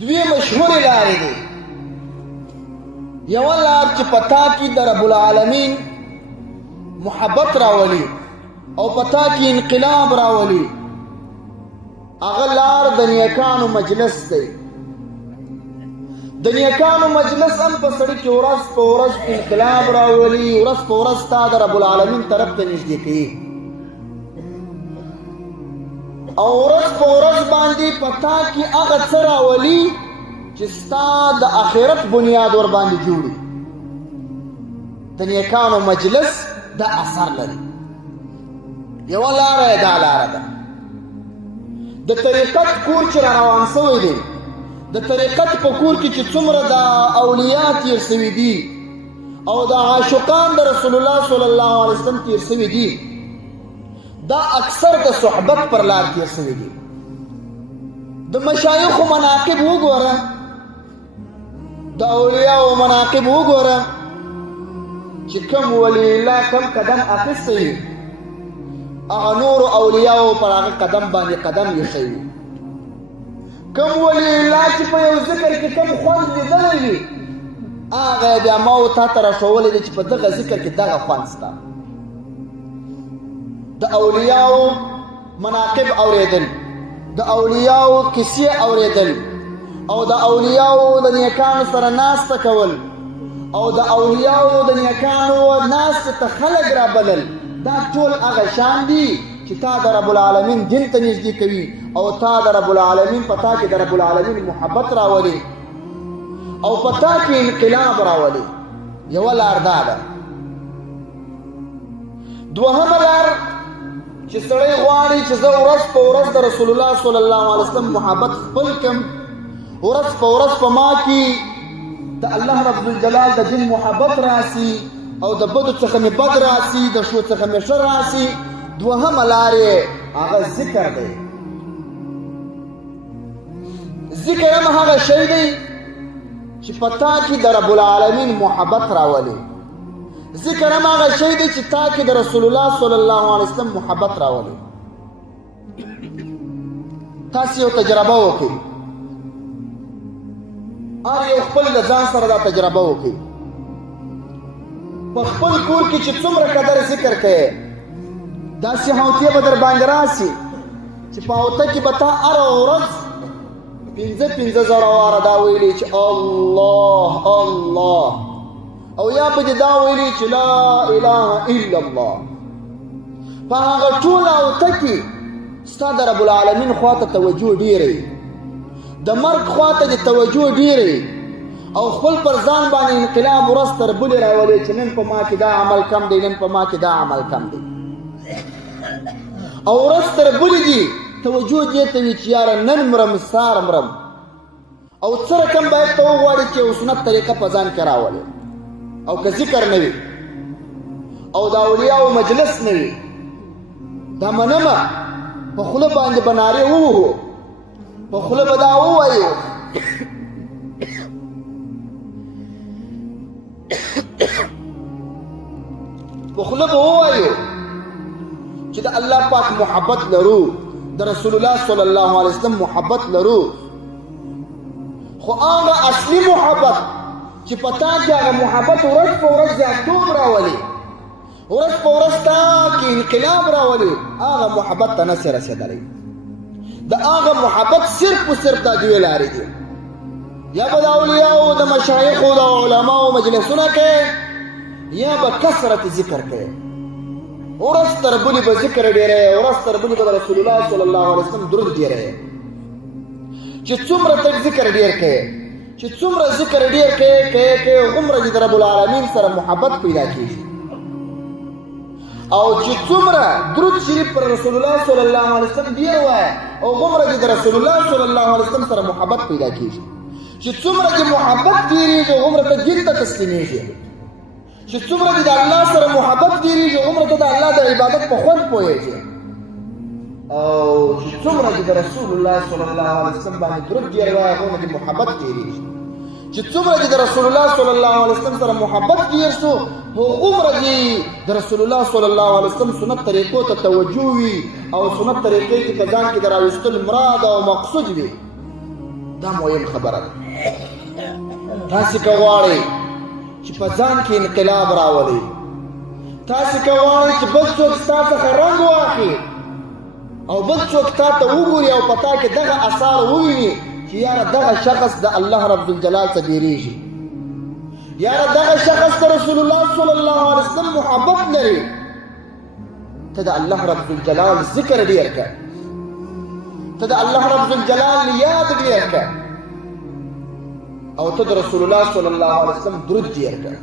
دوی مشهورې لارې دي. یوه لار چې په تا کې د رب العالمین محبت راولي او په تا کې انقلاب راولي، هغه لار د نیکانو مجلس دی. د نیکانو مجلس هم په سړي کې ورځ په ورځ انقلاب راولي، ورځ په ورځ تا د رب العالمین طرف ته نږدې کوي، او ورځ په ورځ باندې په تا کې هغه څه راولي چې ستا د آخرت بنیاد ور باندې جوړي. د نیکانو مجلس دا اثر لري. یوه لاره یې دا لاره ده. د طریقت کور چې را روان سوی دی، د طریقت په کور کې چې څومره د اولیا تیر سوي دي او د عاشقان د رسول الله صلی الله علیه وسلم تیر سوي دي، دا اکثر د صحبت پر لار تیر سوي دي. د مشایخو مناقب وګوره، د اولیاءو مناقب وګوره چې کوم ولی الله کم قدم اخیستی، هغه نور اولیاءو پر هغه قدم باندې قدم ایښی وي. کوم ولی الله چې په یو ذکر کې کوم خوند لیدلی وي، هغه بیا ما و تا ته راښولی دی چې په دغه ذکر کې دغه خوند شته. د اولیاءو مناقب اوریدل، د اولیاءو کیسې اوریدل، او د اولیاءو د نیکانو سره ناسته کول، او د اولیاءو د نیکانو ناستې ته خلک رابلل، دا ټول هغه شان دي چې تا د رب العالمین دین ته نږدې کوي، او تا د رب العالمین په تا کې د رب العالمین محبت راولي، او په تا کې انقلاب راولي. یوه لار دا ده. دوهمه لار چې سړی غواړي چې زه ورځ په ورځ د رسول الله صلی الله علیه وسلم محبت خپل کم، ورځ په ورځ په ما کې د الله رب الجلال د دین محبت راسي، او د بدو څخه مې بد راسي، د ښو څخه مې ښه راسي. دوهمه لار یې هغه ذکر دی. ذکر هم هغه شی دی چې په تا کې د رب العالمین محبت راولي. ذکر هم هغه شی دی چې تا کې د رسول الله صلی الله علیه وسلم محبت راولي. تاسو یو تجربه وکړئ، هر یو خپل د ځان سره دا تجربه وکړئ. په خپل کور کې چې څومره قدر ذکر کوئ، داسې هوتیه به در باندې راسي چې په هوته کې به تا هره ورځ 5,000 واره دا ویلي چې الله الله، او یا به دې دا ویلي چې لا اله الا الله. په هغه ټوله هوته کې ستا د رب العالمین خواته توجه ډېره، د مرګ خواته د توجه ډېره، او خپل پر ځان باندې انقلاب ورځ تر بلې راولي چې نن په ما کې دا عمل کم دی، نن په ما کې دا عمل کم دی، او ورځ تر بلې دي توجه دې ته وي چې یاره نن مرم سار مرم، او څه رقم باید ته وغواړې چې یو سنت طریقه په ځان کې راولې، او که ذکر نه وي او د اولیاءو مجلس نه وي، دا منمه په خوله باندې به نارې ووهو، په خوله به دا ووایو په خوله به ووایو چې د الله پاک محبت لرو، د رسول الله صلی الله علیه وسلم محبت لرو، خو هغه اصلي محبت چې په تا کې هغه محبت ورځ په ورځ زیاتوب راولي، ورځ په ورځ تا کې انقلاب راولي، هغه محبت ته نسې رسېدلی. د هغه محبت صرف و صرف دا دوې لارې دي. یا به د اولیاءو د مشایخو د علماو مجلسونه کوي، یا به کثرت ذکر کوي، ورځ تر بلې به ذکر ډېروي، ورځ تر بلې به د رسول الله صلی الله علیه وسلم درود ډېروي. چې څومره ته ذکر ډېر کوي، چې څومره ذکر ډېر کوي هغومره چې د رب العالمین سره محبت پیدا کېږي، او چې څومره درود شریف پر رسول الله صلی الله علیه وسلم ډېر وایه، هغومره چې د رسول الله صلی الله علیه وسلم سره محبت پیدا کېږي. چې څومره چې محبت ډېرېږي هغومره ته دین ته تسلیمېږي، چې څومره چې د الله سره محبت ډېرېږي هغومره ته د الله د عبادت په خوند پوهېږي، او چې څومره چې د رسول الله صلی الله علیه وسلم باندې درود ډېر وایه هغومره چې محبت ډېرېږي. چې څومره چې د رسول الله صلی الله علیه وسلم سره محبت ډېر شو هغومره چې د رسول الله صلی الله علیه وسلم سنت طریقو ته توجه وي، او سنت طریقې کې په ځان کې د راوستل مراد او مقصود وي. دا مهم خبره ده. تاسې که غواړئ چې په ځان کې انقلاب راولئ، تاسې که غواړئ چې بل څوک ستا څخه رنګ واخلي او بل څوک تا ته وګوري او په تا کې دغه اثار وویني چې یاره دغه شخص د الله رب الجلال څخه ډېرېږي، یاره دغه شخص د رسول الله صلی الله علیه وسلم محبت لري، ته د الله رب الجلال ذکر ډېر کړه، ته د الله رب الجلال یاد ډېر کړه او ته د رسول الله صلی الله علیه وسلم درود ډېر کړه.